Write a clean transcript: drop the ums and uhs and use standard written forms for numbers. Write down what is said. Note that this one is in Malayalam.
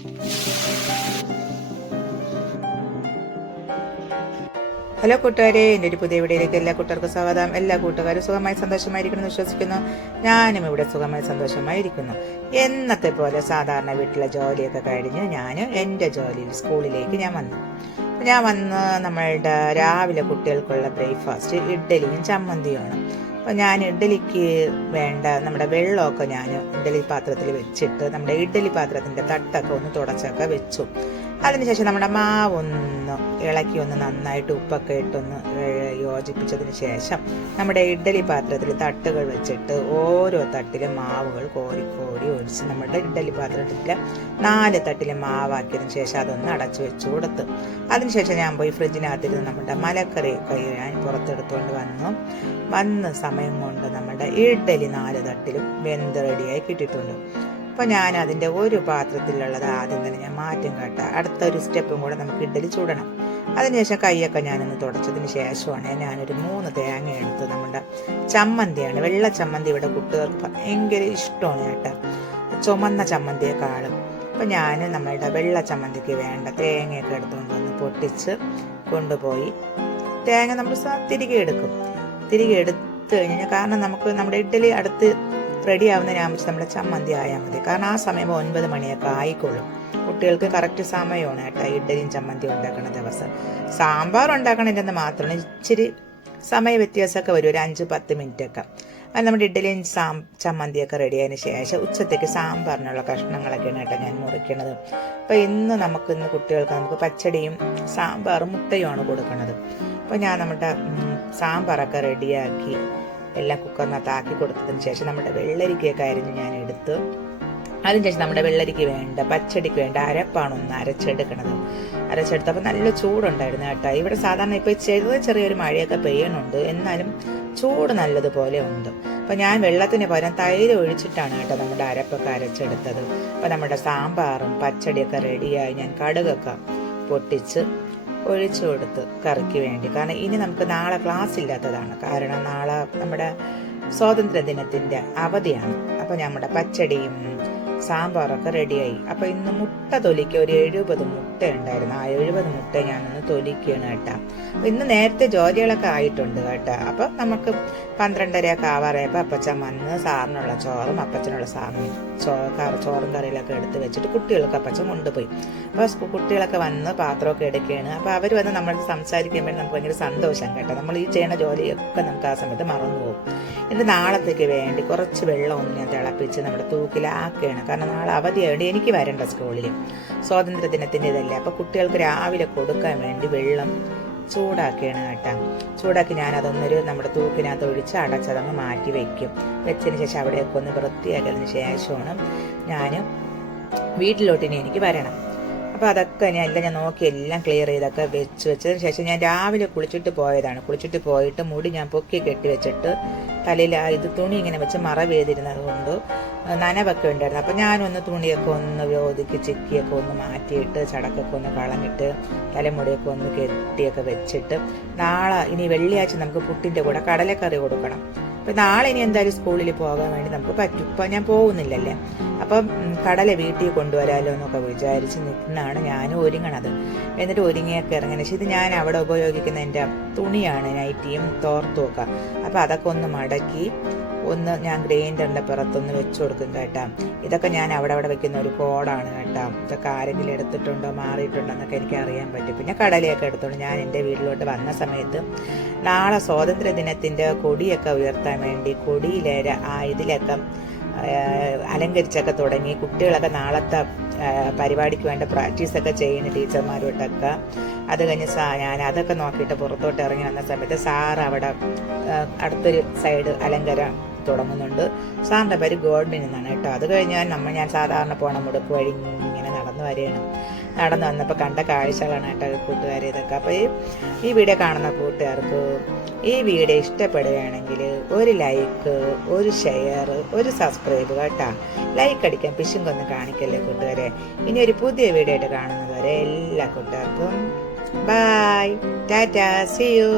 ഹലോ കൂട്ടുകാരെ, എൻ്റെ ഒരു പുതിയ വീഡിയോയിലേക്ക് എല്ലാ കൂട്ടുകാർക്കും സ്വാഗതം. എല്ലാ കൂട്ടുകാരും സുഖമായി സന്തോഷമായിരിക്കുന്നു വിശ്വസിക്കുന്നു. ഞാനും ഇവിടെ സുഖമായി സന്തോഷമായിരിക്കുന്നു. എന്നത്തെ പോലെ സാധാരണ വീട്ടിലെ ജോലിയൊക്കെ കഴിഞ്ഞ് ഞാൻ എൻ്റെ ജോലിയിൽ സ്കൂളിലേക്ക് ഞാൻ വന്ന് നമ്മളുടെ രാവിലെ കുട്ടികൾക്കുള്ള ബ്രേക്ക്ഫാസ്റ്റ് ഇഡ്ഡലിയും ചമ്മന്തിയുമാണ്. അപ്പോൾ ഞാൻ ഇഡ്ഡലിക്ക് വേണ്ട നമ്മുടെ വെള്ളമൊക്കെ ഞാൻ ഇഡ്ഡലി പാത്രത്തിൽ വെച്ചിട്ട് നമ്മുടെ ഇഡ്ഡലി പാത്രത്തിൻ്റെ തട്ടൊക്കെ ഒന്ന് തുടച്ചൊക്കെ വെച്ചു. അതിനുശേഷം നമ്മുടെ മാവൊന്ന് ഇളക്കി ഒന്ന് നന്നായിട്ട് ഉപ്പൊക്കെ ഇട്ടൊന്ന് യോജിപ്പിച്ചതിന് ശേഷം നമ്മുടെ ഇഡ്ഡലി പാത്രത്തിൽ തട്ടുകൾ വെച്ചിട്ട് ഓരോ തട്ടിലും മാവുകൾ കോരി ഒഴിച്ച് നമ്മുടെ ഇഡ്ഡലി പാത്രത്തിൽ 4 തട്ടിലും മാവാക്കിയതിന് ശേഷം അതൊന്ന് അടച്ചു വെച്ച് കൊടുത്തു. അതിനുശേഷം ഞാൻ പോയി ഫ്രിഡ്ജിനകത്തിരുന്ന് നമ്മുടെ മലക്കറിയൊക്കെ ഞാൻ പുറത്തെടുത്തുകൊണ്ട് വന്ന് സമയം കൊണ്ട് നമ്മുടെ ഇഡ്ഡലി 4 തട്ടിലും വെന്ത് റെഡിയായി കിട്ടിയിട്ടുണ്ട്. അപ്പോൾ ഞാൻ അതിൻ്റെ ഒരു പാത്രത്തിലുള്ളത് ആദ്യം തന്നെ ഞാൻ മാറ്റും കേട്ടോ. അടുത്തൊരു സ്റ്റെപ്പും കൂടെ നമുക്ക് ഇഡ്ഡലി ചൂടണം. അതിനുശേഷം കൈയൊക്കെ ഞാനൊന്ന് തുടച്ചതിന് ശേഷമാണ് ഞാനൊരു 3 തേങ്ങ എടുത്ത് നമ്മുടെ ചമ്മന്തിയാണ്, വെള്ള ചമ്മന്തി ഇവിടെ കുട്ടികൾക്ക് ഭയങ്കര ഇഷ്ടമാണ് കേട്ടോ, ചുമന്ന ചമ്മന്തിയെക്കാളും. അപ്പോൾ ഞാൻ നമ്മളുടെ വെള്ള ചമ്മന്തിക്ക് വേണ്ട തേങ്ങയൊക്കെ എടുത്തുകൊണ്ട് വന്ന് പൊട്ടിച്ച് കൊണ്ടുപോയി തേങ്ങ നമ്മൾ തിരികെ എടുത്ത് കഴിഞ്ഞാൽ, കാരണം നമുക്ക് നമ്മുടെ ഇഡ്ഡലി അടുത്ത് റെഡി ആവുന്നതിനാകുമ്പോൾ നമ്മുടെ ചമ്മന്തി ആയാൽ മതി. കാരണം ആ സമയം 9 മണിയൊക്കെ ആയിക്കൊള്ളും. കുട്ടികൾക്ക് കറക്റ്റ് സമയമാണ് കേട്ടോ ഇഡ്ഡലിയും ചമ്മന്തി ഉണ്ടാക്കുന്ന ദിവസം. സാമ്പാർ ഉണ്ടാക്കണതിൻ്റെ മാത്രമാണ് ഇച്ചിരി സമയ വ്യത്യാസമൊക്കെ വരും, ഒരു 5-10 മിനിറ്റൊക്കെ. അത് നമ്മുടെ ഇഡ്ഡലിയും ചമ്മന്തിയൊക്കെ റെഡി ആയതിനു ശേഷം ഉച്ചത്തേക്ക് സാമ്പാറിനുള്ള കഷ്ണങ്ങളൊക്കെയാണ് കേട്ടോ ഞാൻ മുറിക്കണത്. അപ്പോൾ ഇന്ന് കുട്ടികൾക്ക് പച്ചടിയും സാമ്പാറും മുട്ടയുമാണ് കൊടുക്കുന്നത്. അപ്പോൾ ഞാൻ നമ്മുടെ സാമ്പാറൊക്കെ റെഡിയാക്കി എല്ലാം കുക്കറിനകത്ത് ആക്കി കൊടുത്തതിന് ശേഷം നമ്മുടെ വെള്ളരിക്കയൊക്കെ അരിഞ്ഞ് ഞാൻ എടുത്ത് അതിനുശേഷം നമ്മുടെ വെള്ളരിക്ക് വേണ്ട പച്ചടിക്ക് വേണ്ട അരപ്പാണ് ഒന്ന് അരച്ചെടുത്തപ്പോൾ നല്ല ചൂടുണ്ടായിരുന്നു കേട്ടോ. ഇവിടെ സാധാരണ ഇപ്പോൾ ചെറിയൊരു മഴയൊക്കെ പെയ്യണുണ്ട്, എന്നാലും ചൂട് നല്ലതുപോലെ ഉണ്ട്. അപ്പോൾ ഞാൻ വെള്ളത്തിന് പകരം തൈര് ഒഴിച്ചിട്ടാണ് കേട്ടോ നമ്മുടെ അരപ്പൊക്കെ അരച്ചെടുത്തത്. അപ്പോൾ നമ്മുടെ സാമ്പാറും പച്ചടിയൊക്കെ റെഡിയായി ഞാൻ കടുകൊക്കെ പൊട്ടിച്ച് ഒഴിച്ചു കൊടുത്ത് കറിക്ക് വേണ്ടി. കാരണം ഇനി നമുക്ക് നാളെ ക്ലാസ് ഇല്ലാത്തതാണ്, കാരണം നാളെ നമ്മുടെ സ്വാതന്ത്ര്യ ദിനത്തിൻ്റെ അവധിയാണ്. അപ്പോൾ നമ്മുടെ പച്ചടിയും സാമ്പാറൊക്കെ റെഡിയായി. അപ്പോൾ ഇന്ന് മുട്ട തൊലിക്ക് ഒരു 70 മുട്ട ഉണ്ടായിരുന്നു. ആ 70 മുട്ട ഞാനൊന്ന് തൊലിക്കുകയാണ് കേട്ടോ. അപ്പോൾ ഇന്ന് നേരത്തെ ജോലികളൊക്കെ ആയിട്ടുണ്ട് കേട്ടോ. അപ്പോൾ നമുക്ക് 12:30 ആവാറായപ്പോൾ അപ്പച്ചൻ വന്ന് സാറിനുള്ള ചോറും അപ്പച്ചനുള്ള ചോറും കറിയിലൊക്കെ എടുത്ത് വെച്ചിട്ട് കുട്ടികൾക്ക് അപ്പച്ചൻ കൊണ്ടുപോയി. അപ്പോൾ കുട്ടികളൊക്കെ വന്ന് പാത്രമൊക്കെ എടുക്കുകയാണ്. അപ്പോൾ അവർ വന്ന് നമ്മൾ സംസാരിക്കുമ്പോൾ നമുക്ക് ഭയങ്കര സന്തോഷം കേട്ടോ. നമ്മൾ ഈ ചെയ്യുന്ന ജോലിയൊക്കെ നമുക്ക് ആ സമയത്ത് മറന്നു പോകും. എന്നിട്ട് നാളത്തേക്ക് വേണ്ടി കുറച്ച് വെള്ളമൊന്നും ഞാൻ തിളപ്പിച്ച് നമ്മുടെ തൂക്കിലാക്കുകയാണ്. കാരണം നാളെ അവധിയായതുകൊണ്ട് എനിക്ക് വരണ്ട സ്കൂളിൽ, സ്വാതന്ത്ര്യ ദിനത്തിൻ്റെ ഇതല്ലേ. അപ്പോൾ കുട്ടികൾക്ക് രാവിലെ കൊടുക്കാൻ വേണ്ടി വെള്ളം ചൂടാക്കുകയാണ് കേട്ടോ. ചൂടാക്കി ഞാൻ അതൊന്നൊരു നമ്മുടെ തൂക്കിനകത്ത് ഒഴിച്ച് അടച്ചതങ്ങ് മാറ്റി വെച്ചതിന് ശേഷം അവിടെയൊക്കെ ഒന്ന് വൃത്തിയാക്കിയതിന് ശേഷമാണ് ഞാൻ വീട്ടിലോട്ടിനി എനിക്ക് വരണം. അപ്പോൾ അതൊക്കെ ഞാൻ നോക്കി എല്ലാം ക്ലിയർ ചെയ്തൊക്കെ വെച്ചതിന് ശേഷം ഞാൻ രാവിലെ കുളിച്ചിട്ട് പോയിട്ട് മുടി ഞാൻ പൊക്കി കെട്ടി വെച്ചിട്ട് തലയിൽ ഇത് തുണി ഇങ്ങനെ വെച്ച് മറവ് ചെയ്തിരുന്നത് കൊണ്ട് നനവൊക്കെ ഉണ്ടായിരുന്നു. അപ്പോൾ ഞാനൊന്ന് തുണിയൊക്കെ ഒന്ന് ഒതുക്കി ചിക്കിയൊക്കെ ഒന്ന് മാറ്റിയിട്ട് ചടക്കൊക്കെ ഒന്ന് കളഞ്ഞിട്ട് തലമുടിയൊക്കെ ഒന്ന് കെട്ടിയൊക്കെ വെച്ചിട്ട് നാളെ ഇനി വെള്ളിയാഴ്ച നമുക്ക് പുട്ടിൻ്റെ കൂടെ കടലക്കറി കൊടുക്കണം. അപ്പം നാളെ ഇനി എന്തായാലും സ്കൂളിൽ പോകാൻ വേണ്ടി നമുക്ക് പറ്റും. ഇപ്പം ഞാൻ പോകുന്നില്ലല്ലേ, അപ്പം കടല വീട്ടിൽ കൊണ്ടുവരാമല്ലോ എന്നൊക്കെ വിചാരിച്ച് നിൽക്കുന്നതാണ് ഞാൻ ഒരുങ്ങണത്. എന്നിട്ട് ഒരുങ്ങിയൊക്കെ ഇറങ്ങുന്നത്. പക്ഷേ ഇത് ഞാൻ അവിടെ ഉപയോഗിക്കുന്ന എൻ്റെ തുണിയാണ്, നൈറ്റിയും തോർത്തും ഒക്കെ. അപ്പോൾ അതൊക്കെ ഒന്ന് മടക്കി ഞാൻ ഗ്രൈൻഡറിൻ്റെ പുറത്തൊന്ന് വെച്ച് കൊടുക്കും കേട്ടോ. ഇതൊക്കെ ഞാൻ അവിടെ വെക്കുന്ന ഒരു കോഡാണ് കേട്ടോ. ഇതൊക്കെ ആരെങ്കിലും എടുത്തിട്ടുണ്ടോ മാറിയിട്ടുണ്ടോ എന്നൊക്കെ എനിക്ക് അറിയാൻ പറ്റും. പിന്നെ കടലയൊക്കെ എടുത്തോണ്ട് ഞാൻ എൻ്റെ വീട്ടിലോട്ട് വന്ന സമയത്ത് നാളെ സ്വാതന്ത്ര്യ ദിനത്തിൻ്റെ കൊടിയൊക്കെ ഉയർത്താൻ വേണ്ടി കൊടിയിലേര ഇതിലൊക്കെ അലങ്കരിച്ചൊക്കെ തുടങ്ങി. കുട്ടികളൊക്കെ നാളത്തെ പരിപാടിക്ക് വേണ്ട പ്രാക്ടീസൊക്കെ ചെയ്യുന്ന ടീച്ചർമാരോട്ടൊക്കെ. അത് കഴിഞ്ഞ് ഞാൻ അതൊക്കെ നോക്കിയിട്ട് പുറത്തോട്ട് ഇറങ്ങി വന്ന സമയത്ത് സാറ് അവിടെ അടുത്തൊരു സൈഡ് അലങ്കാരം തുടങ്ങുന്നുണ്ട്. സാറിൻ്റെ പേര് ഗോഡ്മിൻ എന്നാണ് കേട്ടോ. അത് കഴിഞ്ഞാൽ ഞാൻ സാധാരണ പോണ മുടക്ക് വഴി ഇങ്ങനെ നടന്നു വന്നപ്പോൾ കണ്ട കാഴ്ചകളാണ് കേട്ടോ കൂട്ടുകാരെ ഇതൊക്കെ. അപ്പോൾ ഈ വീഡിയോ കാണുന്ന കൂട്ടുകാർക്ക് ഈ വീഡിയോ ഇഷ്ടപ്പെടുകയാണെങ്കിൽ ഒരു ലൈക്ക്, ഒരു ഷെയർ, ഒരു സബ്സ്ക്രൈബ് കേട്ടോ. ലൈക്ക് അടിക്കാൻ പിശുങ്കൊന്നും കാണിക്കല്ലേ കൂട്ടുകാരെ. ഇനി ഒരു പുതിയ വീഡിയോ ആയിട്ട് കാണുന്നത് വരെ എല്ലാ കൂട്ടുകാർക്കും ബൈ, ടാറ്റാ, സീ യു.